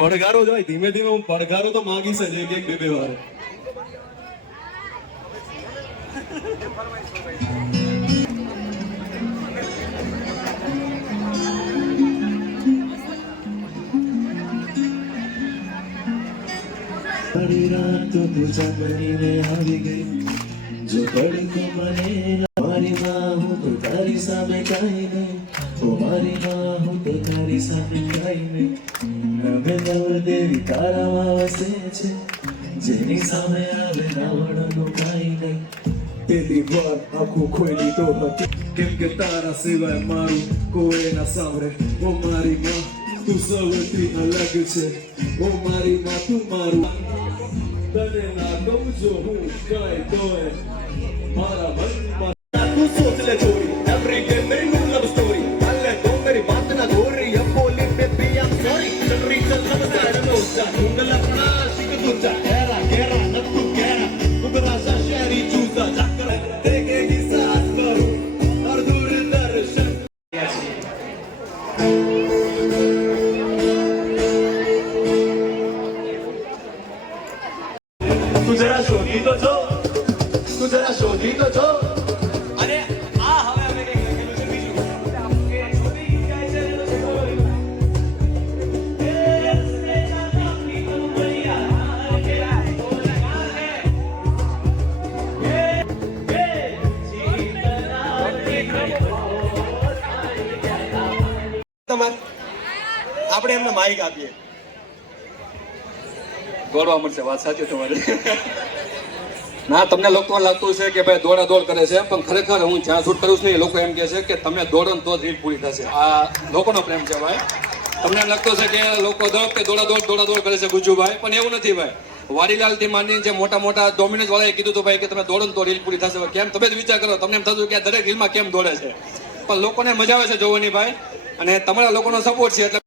પડઘારો જાય ધીમે ધીમે હું પડઘારો તો માગીશ જ એક બે વાર. बड़ी रात तो तू चांदनी में આવી ગઈ જો પડી તો મને મારી માં હું તો તારી સામે કાઈ નહીં ઓ મારી માં હું તો તારી સામે કાઈ નહીં નવે નવ દેવી તારામાં વસે છે જેની સામે આવે રાવણનું કાઈ નહીં તેરી વાર આખું ખોલી તો હતી કેમ કે તારા સિવાય મારું કોઈ ના સાંભળે ઓ મારી માં તું સૌથી અલગ છે ઓ મારી માં તું મારું તને ના ગમ જો હું કઈ તોય મારા મનમાં તું સોચ લે ચોરી એવરી ડે મેરી ન્યુ લવ સ્ટોરી અલ્લે તો મેરી બાત ના ગોરી અપોલી બેબી આમ સોરી ચલ રી ચલ નમસ્કાર નોચા ઢૂંઢ લપડા શિક તુચા એરા ગેરા નતું ગેરા ઉગરા સા શેરી ચૂસા જાકર દેખેગી સાથ કરું और दूरदर्शन તું જરા શોધી તો છો તું જરા શોધી તો છો. અને આ હવે અમે કંઈક લખેલું છે બીજું કે છોડી જાય છે એનો છે આપણે એમને માઇક આપીએ દોડવા મળશે. વાત સાચી તમારી. ના તમને લોકોને લાગતું છે કે ભાઈ દોડા દોડ કરે છે પણ ખરેખર હું જ્યાં શૂટ કરું છું ને એ લોકો એમ કહે છે કે તમે દોડો ને તો જ રીલ પૂરી થશે. આ લોકોનો પ્રેમ છે ભાઈ. તમને એમ લાગતું છે કે લોકો દોડા દોડ કરે છે ગુજ્જુભાઈ, પણ એવું નથી ભાઈ. વાડીલાલ થી માંડીને જે મોટા મોટા ડોમિનોઝ વાળાએ કીધું હતું ભાઈ કે તમે દોડો ને તો રીલ પૂરી થશે. કેમ તમે જ વિચાર કરો, તમને એમ થતું કે આ દરેક રીલમાં કેમ દોડે છે, પણ લોકોને મજા આવે છે જોવાની ભાઈ, અને તમારા લોકોનો સપોર્ટ છે એટલે